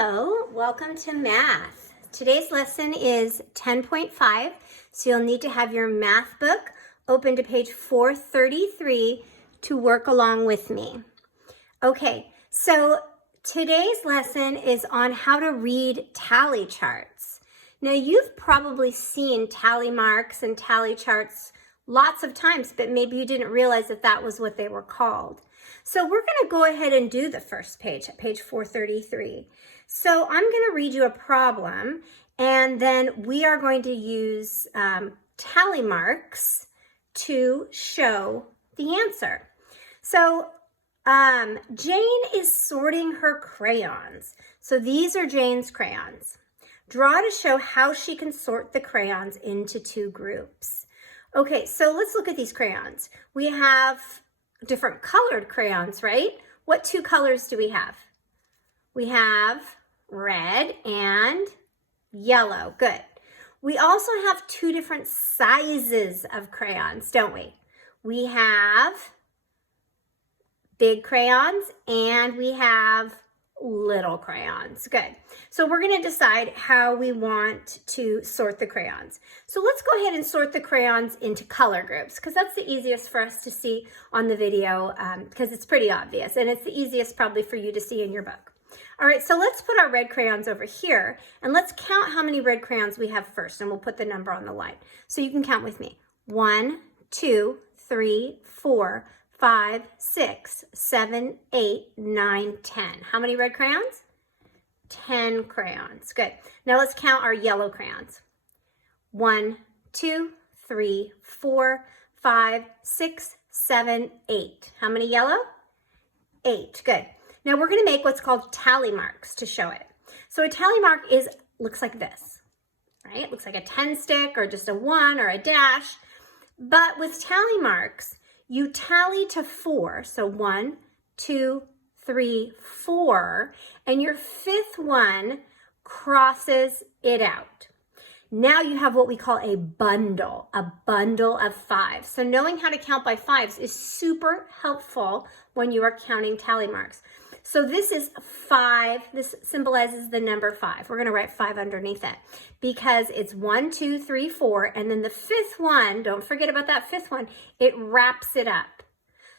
Hello, welcome to math. Today's lesson is 10.5, so you'll need to have your math book open to page 433 to work along with me. Okay, so today's lesson is on how to read tally charts. Now you've probably seen tally marks and tally charts lots of times, but maybe you didn't realize that that was what they were called. So we're going to go ahead and do the first page at page 433. So I'm going to read you a problem, and then we are going to use tally marks to show the answer. So Jane is sorting her crayons. So these are Jane's crayons. Draw to show how she can sort the crayons into two groups. Okay, so let's look at these crayons. We have different colored crayons, right? What two colors do we have? We have red and yellow. Good. We also have two different sizes of crayons, don't we? We have big crayons and we have little crayons. Good. So we're going to decide how we want to sort the crayons. So let's go ahead and sort the crayons into color groups, because that's the easiest for us to see on the video, because it's pretty obvious, and it's the easiest probably for you to see in your book. All right, so let's put our red crayons over here, and let's count how many red crayons we have first, and we'll put the number on the line. So you can count with me. 1, 2, 3, 4, 5, 6, 7, 8, 9, 10. How many red crayons? 10 crayons. Good. Now let's count our yellow crayons. 1, 2, 3, 4, 5, 6, 7, 8. How many yellow? 8. Good. Now we're going to make what's called tally marks to show it. So a tally mark looks like this, right? It looks like a 10 stick or just a 1 or a dash. But with tally marks, you tally to 4. So 1, 2, 3, 4, and your fifth one crosses it out. Now you have what we call a bundle of 5. So knowing how to count by 5s is super helpful when you are counting tally marks. So this is 5. This symbolizes the number 5. We're going to write 5 underneath it because it's 1, 2, 3, 4. And then the fifth one, don't forget about that fifth one, it wraps it up.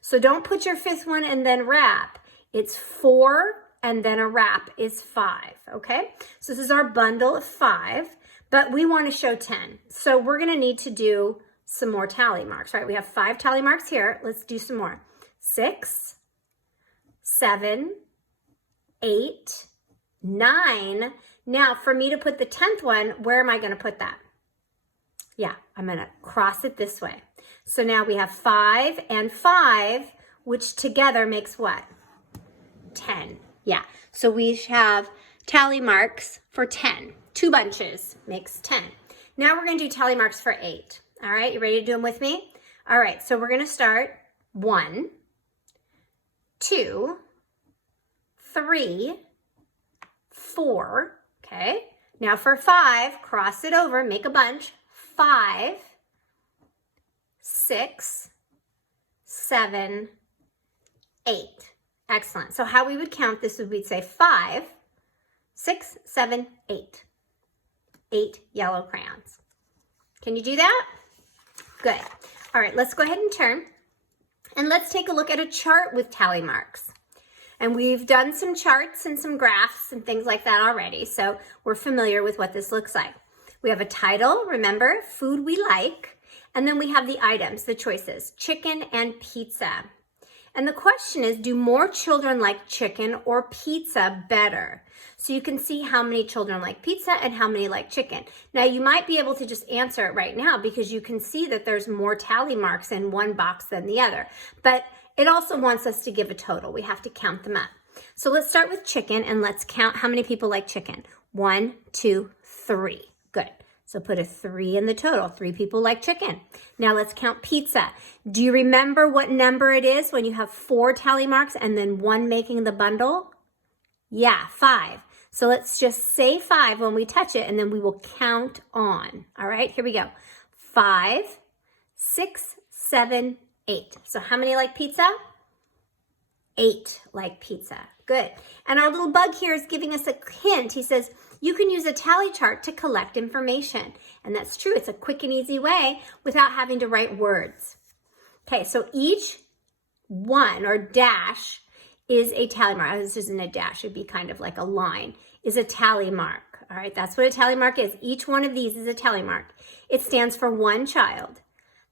So don't put your fifth one and then wrap. It's 4 and then a wrap is 5. Okay, so this is our bundle of 5, but we want to show 10. So we're going to need to do some more tally marks, right? We have 5 tally marks here. Let's do some more. 6, 7, 8, 9. Now for me to put the 10th one, where am I going to put that? Yeah, I'm going to cross it this way. So now we have 5 and 5, which together makes what? 10. Yeah, so we have tally marks for 10. 2 bunches makes 10. Now we're going to do tally marks for 8. All right, you ready to do them with me? All right, so we're going to start 1, 2, 3, 4. Okay, now for 5, cross it over, make a bunch. 5, 6, 7, 8. Excellent. So how we would count this would we'd say 5, 6, 7, 8. 8 yellow crayons. Can you do that? Good. All right, let's go ahead and turn. And let's take a look at a chart with tally marks. And we've done some charts and some graphs and things like that already, so we're familiar with what this looks like. We have a title, remember, food we like, and then we have the items, the choices, chicken and pizza. And the question is, do more children like chicken or pizza better? So you can see how many children like pizza and how many like chicken. Now you might be able to just answer it right now because you can see that there's more tally marks in one box than the other. But it also wants us to give a total. We have to count them up. So let's start with chicken and let's count how many people like chicken. 1, 2, 3. Good. So put a 3 in the total. 3 people like chicken. Now let's count pizza. Do you remember what number it is when you have 4 tally marks and then 1 making the bundle? Yeah, 5. So let's just say 5 when we touch it and then we will count on. All right, here we go. 5, 6, 7, 8. So how many like pizza? 8 like pizza. Good. And our little bug here is giving us a hint. He says, you can use a tally chart to collect information. And that's true. It's a quick and easy way without having to write words. Okay, so each one or dash is a tally mark. This isn't a dash. It'd be kind of like a line, is a tally mark. All right, that's what a tally mark is. Each one of these is a tally mark. It stands for one child.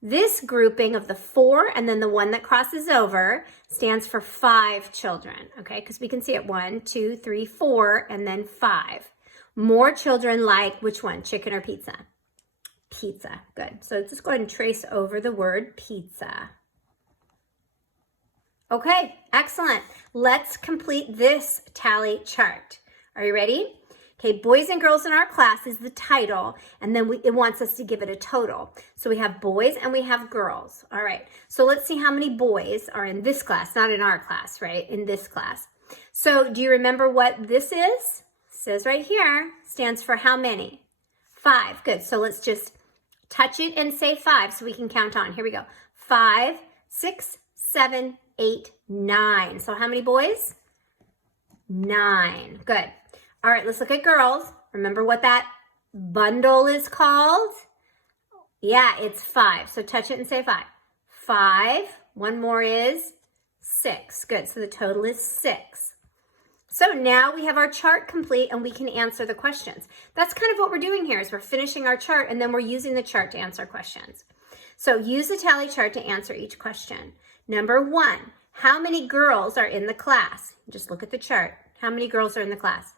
This grouping of the 4 and then the one that crosses over stands for 5 children, okay? Because we can see it 1, 2, 3, 4, and then 5. More children like which one? Chicken or pizza? Pizza, good. So just go ahead and trace over the word pizza. Okay, excellent. Let's complete this tally chart. Are you ready? Okay, boys and girls in our class is the title, and then it wants us to give it a total. So we have boys and we have girls. All right, so let's see how many boys are in this class, not in our class, right? In this class. So do you remember what this is? It says right here, stands for how many? 5, good. So let's just touch it and say 5 so we can count on. Here we go. 5, 6, 7, 8, 9. So how many boys? 9. Good. All right, let's look at girls. Remember what that bundle is called? Yeah, it's 5. So touch it and say 5. 5. One more is 6. Good. So the total is 6. So now we have our chart complete and we can answer the questions. That's kind of what we're doing here is we're finishing our chart and then we're using the chart to answer questions. So use the tally chart to answer each question. Number 1, how many girls are in the class? Just look at the chart. How many girls are in the class?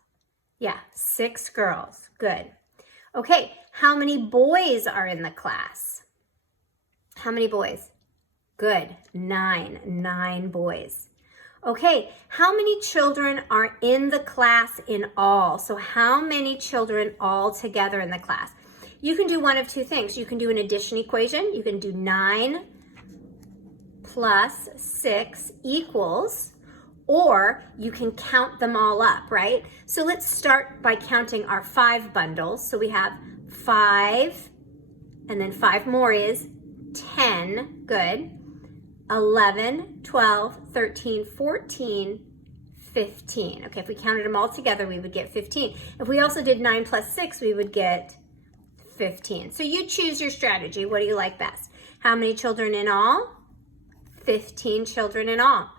Yeah, 6 girls. Good. Okay, how many boys are in the class? How many boys? Good. 9. 9 boys. Okay, how many children are in the class in all? So how many children all together in the class? You can do one of two things. You can do an addition equation. You can do 9 plus 6 equals, or you can count them all up, right? So let's start by counting our 5 bundles. So we have 5, and then 5 more is 10, good. 11, 12, 13, 14, 15. Okay, if we counted them all together, we would get 15. If we also did 9 plus 6, we would get 15. So you choose your strategy. What do you like best? How many children in all? 15 children in all.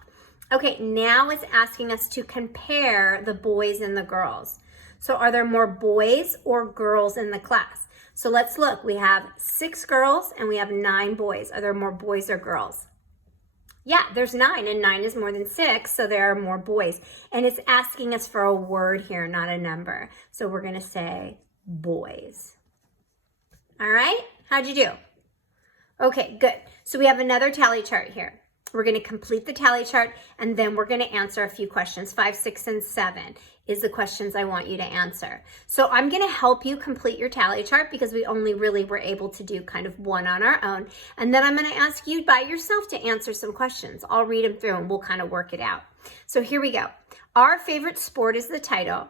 Okay, now it's asking us to compare the boys and the girls. So are there more boys or girls in the class? So let's look. We have 6 girls and we have 9 boys. Are there more boys or girls? Yeah, there's 9, and 9 is more than 6, so there are more boys. And it's asking us for a word here, not a number. So we're going to say boys. All right, how'd you do? Okay, good. So we have another tally chart here. We're going to complete the tally chart, and then we're going to answer a few questions. 5, 6, and 7 is the questions I want you to answer. So I'm going to help you complete your tally chart because we only really were able to do kind of one on our own. And then I'm going to ask you by yourself to answer some questions. I'll read them through and we'll kind of work it out. So here we go. Our favorite sport is the title.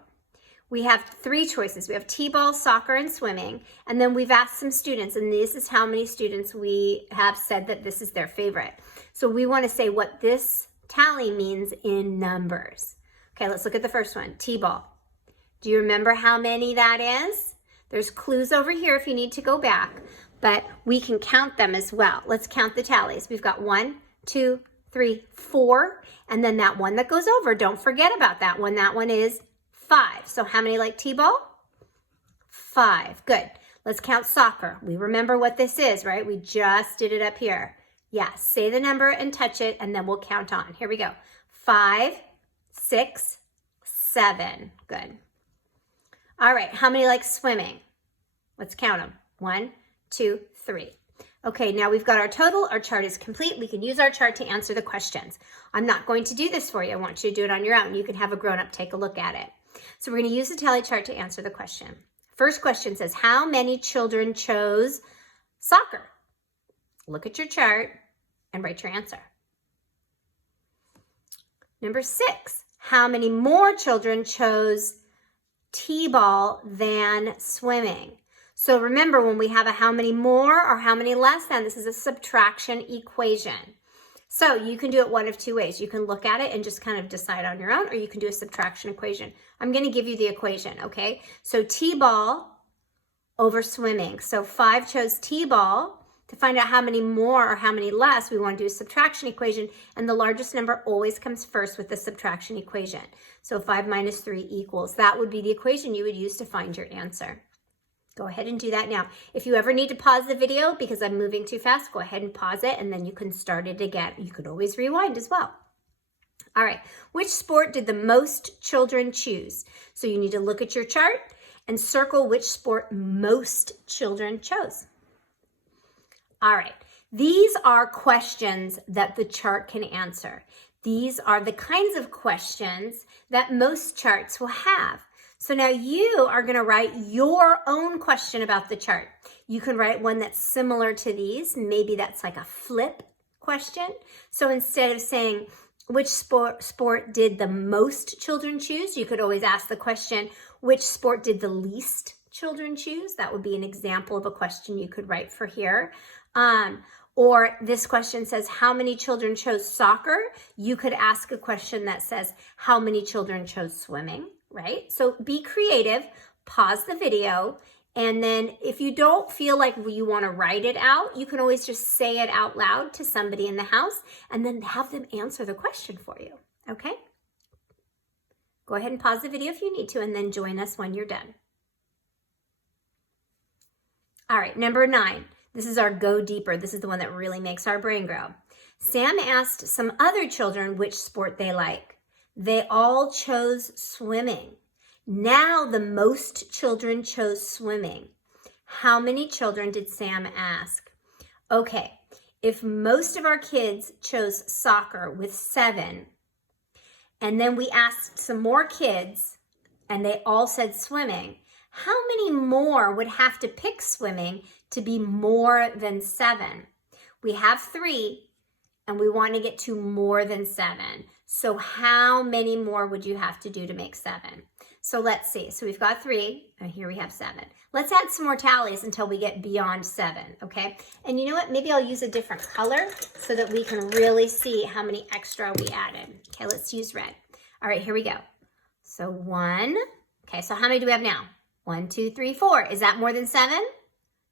We have 3 choices. We have t-ball, soccer, and swimming. And then we've asked some students, and this is how many students we have said that this is their favorite. So we want to say what this tally means in numbers. Okay, let's look at the first one, t-ball. Do you remember how many that is? There's clues over here if you need to go back, but we can count them as well. Let's count the tallies. We've got 1, 2, 3, 4, and then that one that goes over. Don't forget about that one. That one is 5. So how many like t-ball? 5. Good. Let's count soccer. We remember what this is, right? We just did it up here. Yeah, say the number and touch it, and then we'll count on. Here we go. 5, 6, 7. Good. All right, how many like swimming? Let's count them. 1, 2, 3. Okay, now we've got our total. Our chart is complete. We can use our chart to answer the questions. I'm not going to do this for you. I want you to do it on your own. You can have a grown-up take a look at it. So we're going to use the tally chart to answer the question. First question says, how many children chose soccer? Look at your chart and write your answer. Number 6, how many more children chose t-ball than swimming? So remember, when we have a how many more or how many less than, this is a subtraction equation. So you can do it one of two ways. You can look at it and just kind of decide on your own, or you can do a subtraction equation. I'm going to give you the equation, okay? So T-ball over swimming. So 5 chose T-ball. To find out how many more or how many less, we want to do a subtraction equation, and the largest number always comes first with the subtraction equation. So 5 minus 3 equals. That would be the equation you would use to find your answer. Go ahead and do that now. If you ever need to pause the video because I'm moving too fast, go ahead and pause it, and then you can start it again. You could always rewind as well. All right, which sport did the most children choose? So you need to look at your chart and circle which sport most children chose. All right, these are questions that the chart can answer. These are the kinds of questions that most charts will have. So now you are going to write your own question about the chart. You can write one that's similar to these. Maybe that's like a flip question. So instead of saying, which sport did the most children choose? You could always ask the question, which sport did the least children choose? That would be an example of a question you could write for here. Or this question says, how many children chose soccer? You could ask a question that says, how many children chose swimming, right? So be creative, pause the video, and then if you don't feel like you want to write it out, you can always just say it out loud to somebody in the house and then have them answer the question for you, okay? Go ahead and pause the video if you need to, and then join us when you're done. All right, number 9. This is our go deeper. This is the one that really makes our brain grow. Sam asked some other children which sport they like. They all chose swimming. Now the most children chose swimming. How many children did Sam ask? Okay, if most of our kids chose soccer with 7, and then we asked some more kids and they all said swimming, how many more would have to pick swimming to be more than 7? We have 3 and we want to get to more than 7. So how many more would you have to do to make 7? So let's see. So we've got 3 and here we have 7. Let's add some more tallies until we get beyond 7, okay? And you know what? Maybe I'll use a different color so that we can really see how many extra we added. Okay, let's use red. All right, here we go. So 1. Okay, so how many do we have now? 1, 2, 3, 4. Is that more than 7?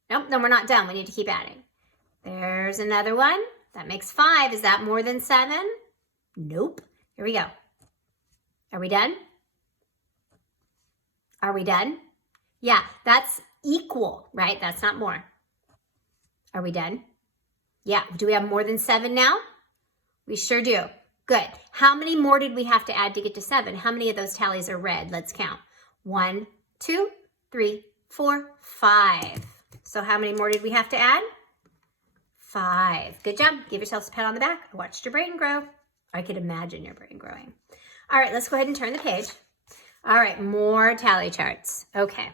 Nope, then we're not done. We need to keep adding. There's another one. That makes 5. Is that more than 7? Nope. Here we go. Are we done? Are we done? Yeah, that's equal, right? That's not more. Are we done? Yeah. Do we have more than 7 now? We sure do. Good. How many more did we have to add to get to 7? How many of those tallies are red? Let's count. 1, 2, 3, 4, 5. So how many more did we have to add? 5. Good job. Give yourselves a pat on the back. I watched your brain grow. I could imagine your brain growing. All right, let's go ahead and turn the page. All right, more tally charts. Okay,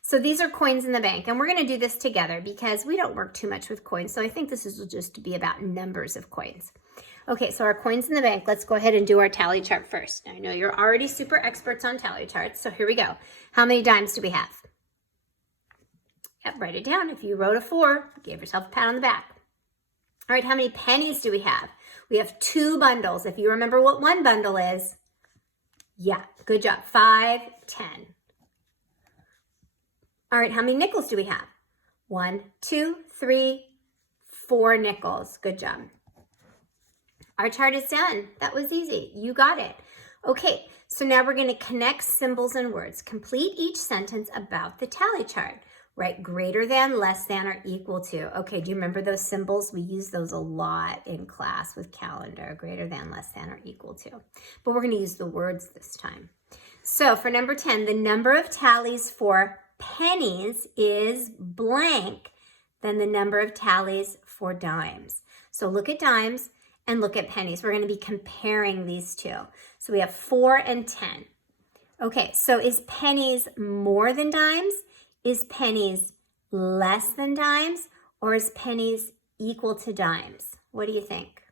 so these are coins in the bank, and we're going to do this together because we don't work too much with coins, so I think this is just to be about numbers of coins. Okay, so our coins in the bank, let's go ahead and do our tally chart first. I know you're already super experts on tally charts, so here we go. How many dimes do we have? Yep, write it down. If you wrote a 4, give yourself a pat on the back. All right, how many pennies do we have? We have 2 bundles. If you remember what one bundle is, yeah, good job. 5, 10. All right, how many nickels do we have? 1, 2, 3, 4 nickels. Good job. Our chart is done. That was easy. You got it. Okay, so now we're going to connect symbols and words. Complete each sentence about the tally chart. Write greater than, less than, or equal to. Okay, do you remember those symbols? We use those a lot in class with calendar. Greater than, less than, or equal to. But we're going to use the words this time. So for number 10, the number of tallies for pennies is blank than the number of tallies for dimes. So look at dimes and look at pennies. We're going to be comparing these two. So we have 4 and 10. Okay, so is pennies more than dimes? Is pennies less than dimes? Or is pennies equal to dimes? What do you think?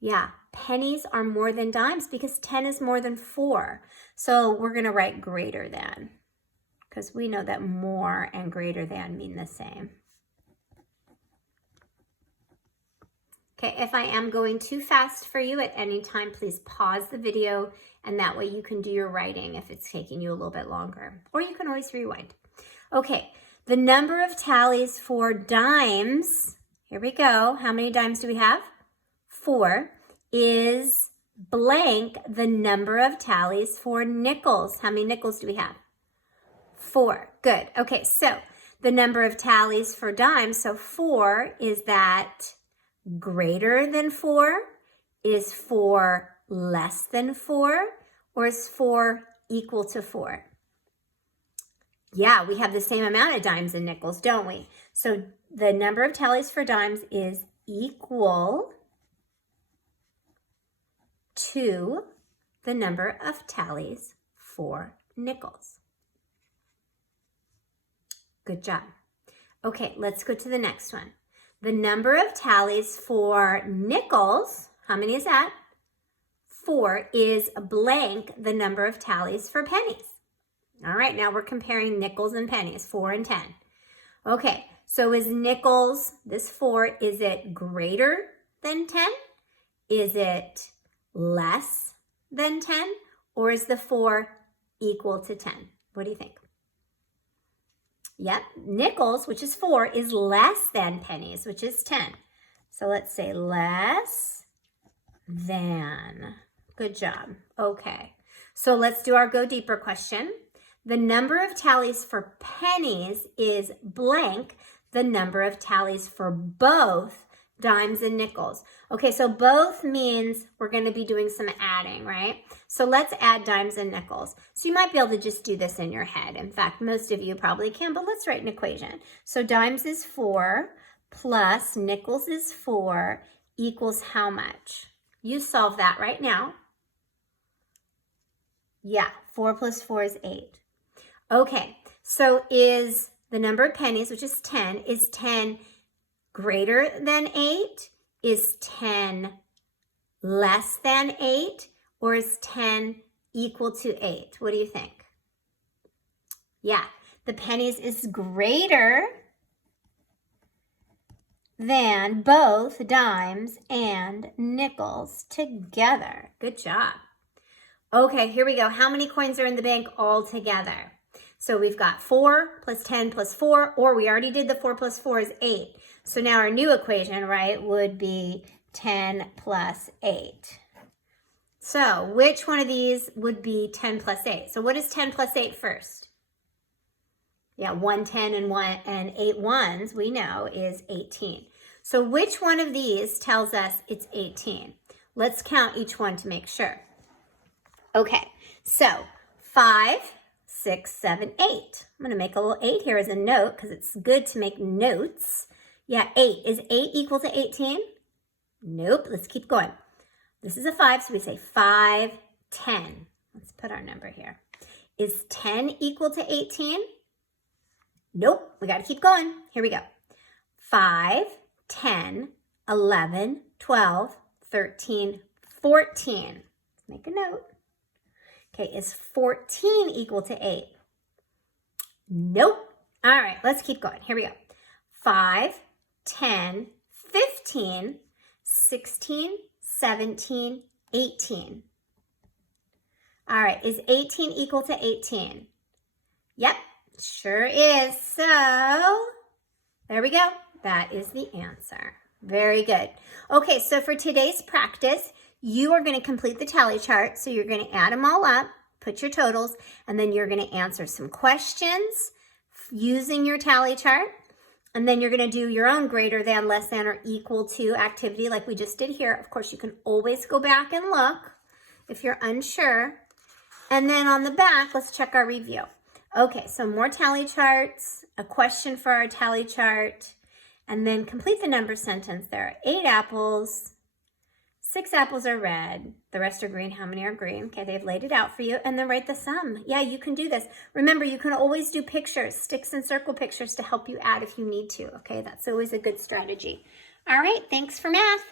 Yeah, pennies are more than dimes because 10 is more than 4. So we're going to write greater than because we know that more and greater than mean the same. Okay, if I am going too fast for you at any time, please pause the video, and that way you can do your writing if it's taking you a little bit longer. Or you can always rewind. Okay, the number of tallies for dimes, here we go. How many dimes do we have? 4. Is blank the number of tallies for nickels. How many nickels do we have? 4. Good. Okay, so the number of tallies for dimes, so 4, is that greater than 4? Is 4 less than 4? Or is 4 equal to 4? Yeah, we have the same amount of dimes and nickels, don't we? So the number of tallies for dimes is equal to the number of tallies for nickels. Good job. Okay, let's go to the next one. The number of tallies for nickels, how many is that? 4, is blank the number of tallies for pennies. All right, now we're comparing nickels and pennies, 4 and 10. Okay, so is nickels, this 4, is it greater than 10? Is it less than 10? Or is the 4 equal to 10? What do you think? Yep, nickels, which is 4, is less than pennies, which is 10. So let's say less than. Good job. Okay, so let's do our go deeper question. The number of tallies for pennies is blank the number of tallies for both dimes and nickels. Okay, so both means we're going to be doing some adding, right? So let's add dimes and nickels. So you might be able to just do this in your head. In fact, most of you probably can, but let's write an equation. So dimes is 4 plus nickels is 4 equals how much? You solve that right now. Yeah, 4 plus 4 is 8. Okay, so is the number of pennies, which is 10, is 10 greater than 8? Is 10 less than 8? Or is 10 equal to 8? What do you think? Yeah, the pennies is greater than both dimes and nickels together. Good job. Okay, here we go. How many coins are in the bank all together? So we've got 4 plus 10 plus 4, or we already did the 4 plus 4 is 8. So now our new equation, right, would be 10 plus 8. So which one of these would be 10 plus 8? So what is 10 plus 8 first? Yeah, 1 10 and 8 ones, we know, is 18. So which one of these tells us it's 18? Let's count each one to make sure. Okay, so 5, 6, 7, 8. I'm going to make a little 8 here as a note because it's good to make notes. Yeah, 8. Is 8 equal to 18? Nope. Let's keep going. This is a 5, so we say 5, 10. Let's put our number here. Is 10 equal to 18? Nope. We got to keep going. Here we go. 5, 10, 11, 12, 13, 14. Let's make a note. Okay, is 14 equal to 8? Nope. All right, let's keep going. Here we go. 5, 10, 15, 16, 17, 18. All right, is 18 equal to 18? Yep, sure is. So there we go. That is the answer. Very good. Okay, so for today's practice, you are going to complete the tally chart. So you're going to add them all up, put your totals, and then you're going to answer some questions using your tally chart. And then you're going to do your own greater than, less than, or equal to activity like we just did here. Of course, you can always go back and look if you're unsure. And then on the back, let's check our review. Okay, so more tally charts, a question for our tally chart, and then complete the number sentence. There are 8 apples. 6 apples are red, the rest are green. How many are green? Okay, they've laid it out for you. And then write the sum. Yeah, you can do this. Remember, you can always do pictures, sticks and circle pictures to help you add if you need to. Okay, that's always a good strategy. All right, thanks for math.